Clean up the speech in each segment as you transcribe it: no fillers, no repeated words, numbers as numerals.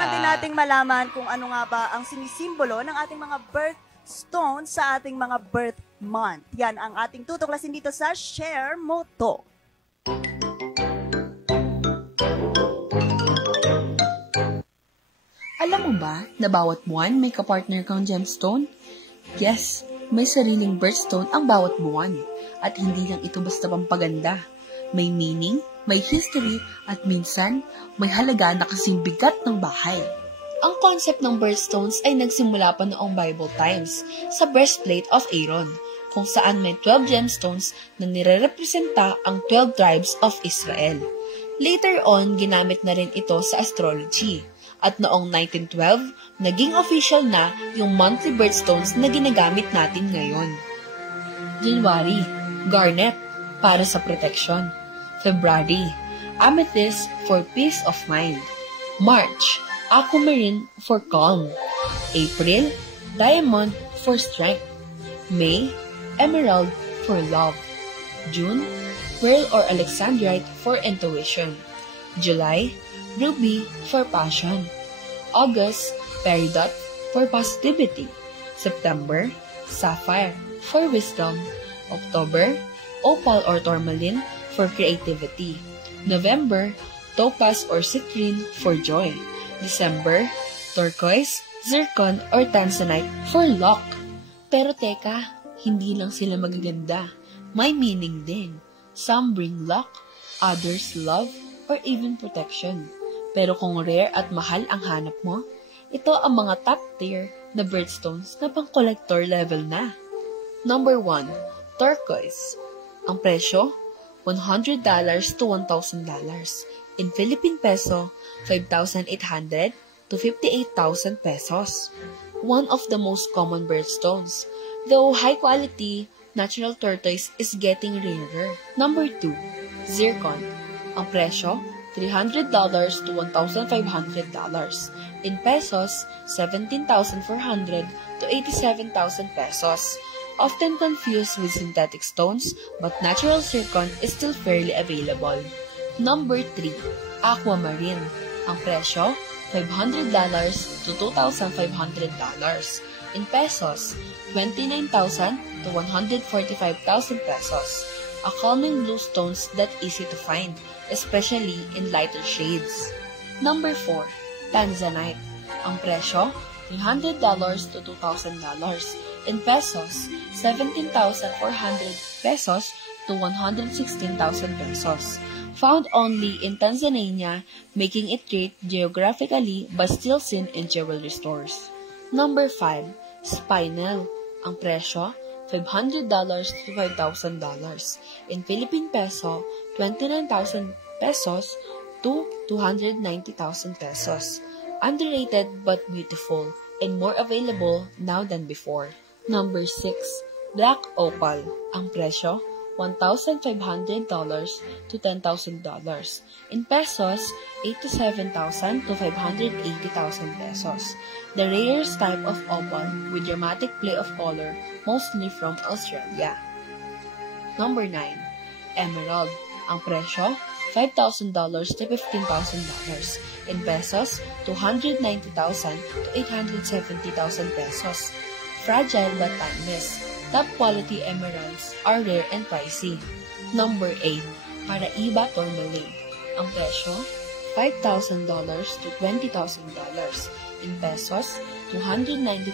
importante nating malaman kung ano nga ba ang sinisimbolo ng ating mga birthstone sa ating mga birth month. Yan ang ating tutuklasin dito sa Share Mo To. Alam mo ba na bawat buwan may kapartner kang gemstone? Yes, may sariling birthstone ang bawat buwan. At hindi lang ito basta pampaganda. May meaning, may history, at minsan, may halaga na kasing bigat ng bahay. Ang concept ng birthstones ay nagsimula pa noong Bible times sa breastplate of Aaron, kung saan may 12 gemstones na nire-representa ang 12 tribes of Israel. Later on, ginamit na rin ito sa astrology. At noong 1912, naging official na yung monthly birthstones na ginagamit natin ngayon. January, garnet, para sa protection. February, amethyst for peace of mind. March, aquamarine for calm. April, diamond for strength. May, emerald for love. June, pearl or alexandrite for intuition. July, ruby for passion. August, peridot for positivity. September, sapphire for wisdom. October, opal or tourmaline for creativity. November, topaz or citrine for joy. December, turquoise, zircon or tanzanite for luck. Pero teka, hindi lang sila magaganda. May meaning din. Some bring luck, others love, or even protection. Pero kung rare at mahal ang hanap mo, ito ang mga top tier na birthstones na pang collector level na. Number 1, turquoise. Ang presyo, $100 to $1,000. In Philippine peso, 5,800 to 58,000 pesos. One of the most common birthstones, though high quality, natural tortoise is getting rarer. Number 2, zircon. Ang presyo, $300 to $1,500. In pesos, 17,400 to 87,000 pesos. Often confused with synthetic stones, but natural zircon is still fairly available. Number 3, aquamarine. Ang presyo, $500 to $2,500. In pesos, 29,000 to 145,000 pesos. A calming blue stones that easy to find, especially in lighter shades. Number 4, tanzanite. Ang presyo, $300 to $2,000. In pesos, 17,400 pesos to 116,000 pesos. Found only in Tanzania, making it rare geographically but still seen in jewelry stores. Number 5, spinel. Ang presyo, $500 to $5,000. In Philippine peso, 29,000 pesos to 290,000 pesos. Underrated but beautiful and more available now than before. Number 6, black opal. Ang presyo, $1,500 to $10,000. In pesos, 87,000 to 580,000 pesos. The rarest type of opal with dramatic play of color, mostly from Australia. Number 9, emerald. Ang presyo, $5,000 to $15,000. In pesos, 290,000 to 870,000 pesos. Fragile but timeless. Top quality emeralds are rare and pricey. Number 8, Paraiba tourmaline. Ang presyo, $5,000 to $20,000. In pesos, 290,000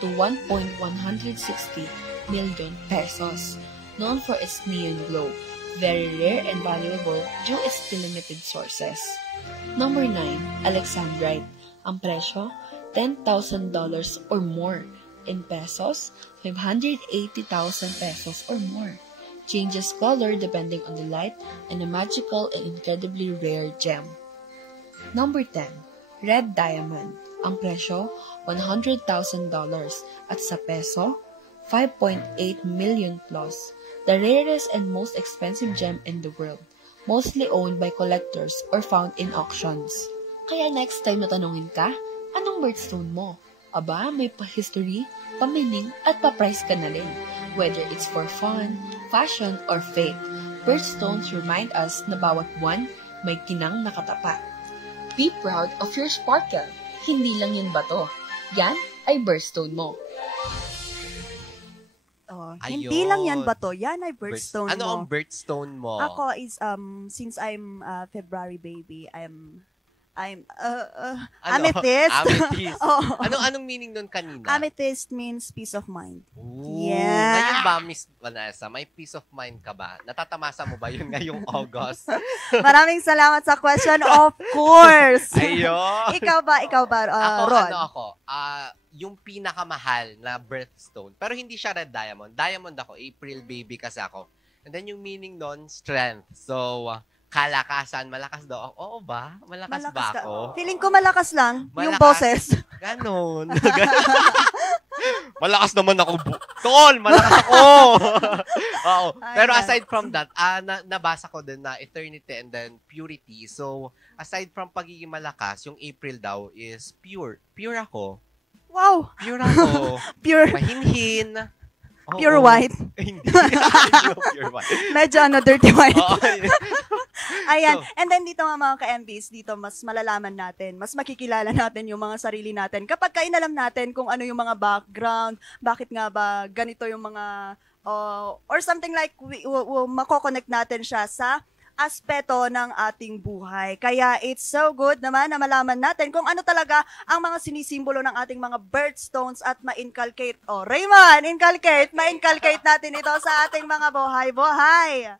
to 1.160 million pesos. Known for its neon glow, very rare and valuable due its limited sources. Number 9, alexandrite. Ang presyo, $10,000 or more. In pesos, 580,000 pesos or more. Changes color depending on the light and a magical and incredibly rare gem. Number 10, red diamond. Ang presyo, $100,000 at sa peso, 5.8 million plus. The rarest and most expensive gem in the world, mostly owned by collectors or found in auctions. Kaya next time na tanungin ka, anong birthstone mo? Aba, may pa-history, pa-meaning, at pa-price ka na rin. Whether it's for fun, fashion, or faith, birthstones remind us na bawat buwan may kinang nakatapat. Be proud of your sparkle. Hindi lang yun bato. Yan ay birthstone mo. Oh, Ayun. hindi lang yan ba to? Yan ay birthstone Ano mo. ang birthstone mo? Ako is, since I'm February baby, I'm amethyst. Amethyst. Oh. Anong meaning nun kanina? Amethyst means peace of mind. Ooh, Yeah. Ngayon ba, Miss Vanessa, may peace of mind ka ba? Natatamasa mo ba yun ngayong August? Maraming salamat sa question. Of course. Ayun. Ikaw ba, Ron? Yung pinakamahal na birthstone, pero hindi siya red diamond. Diamond ako, April baby kasi ako. And then yung meaning nun, strength. So, kalakasan, malakas daw. Oo ba? Malakas ba ako? Feeling ko malakas lang yung Malakas. boses. Ganon. Malakas naman ako. Tol, malakas ako. Oo. Pero aside from that, nabasa ko din na eternity and then purity. So, aside from pagiging malakas, yung April daw is pure. Pure ako. Wow. Pure ako. Pure. Mahinhin. Oo. Pure white. Hindi. Hindi ako pure white. Medyo dirty white. Oo. Ayan. So, And then dito mga ka-MBs, dito mas malalaman natin, mas makikilala natin yung mga sarili natin. Kapag inalam natin kung ano yung mga background, bakit nga ba ganito yung mga, or something like, mako-connect natin siya sa aspeto ng ating buhay. Kaya it's so good naman na malaman natin kung ano talaga ang mga sinisimbolo ng ating mga birthstones at ma-inculcate. Raymond, ma-inculcate natin ito sa ating mga buhay-buhay.